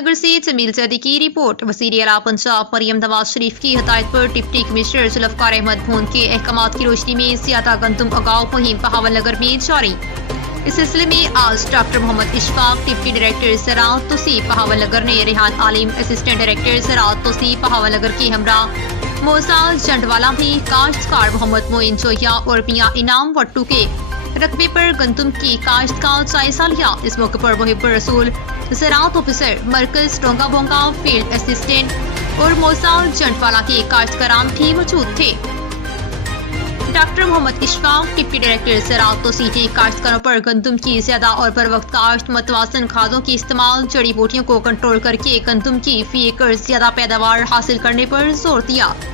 नगर से जमील जैदी की रिपोर्ट। वज़ीर आला पंजाब मरियम नवाज शरीफ की हदायत पर डिप्टी कमिश्नर जुल्फ़कार अहमद भून के अहकामात की रोशनी में ज़्यादा गंदम उगाव मुहिम बहावल नगर में जारी। इस सिलसिले में आज doctor Mohammad Ishfaq deputy director ज़राअत तौसीफ बहावल नगर ने रेहान आलिम असिस्टेंट डायरेक्टर ज़राअत तौसीफ बहावल नगर के हमरा मोसा जंडवाला में काश्तकार मोहम्मद मोइन जोया और मियां इनाम वट्टू के रकबे पर गंदम की काश्त का जायजा लिया। इस मौके पर मुहिब्बुर रसूल ज़राअत ऑफिसर मरकज डोंगा बोंगा फील्ड असिस्टेंट और मोसा जंडवाला के काश्तकारान भी मौजूद थे। Doctor Mohammad Ishfaq deputy director ज़राअत तौसीफ ने काश्तकारों पर गंदम की ज़्यादा और बर वक्त काश्त मतवाज़न खादों की इस्तेमाल जड़ी बूटियों को कंट्रोल करके गंदम की फी एकड़ ज़्यादा पैदावार हासिल करने पर जोर दिया।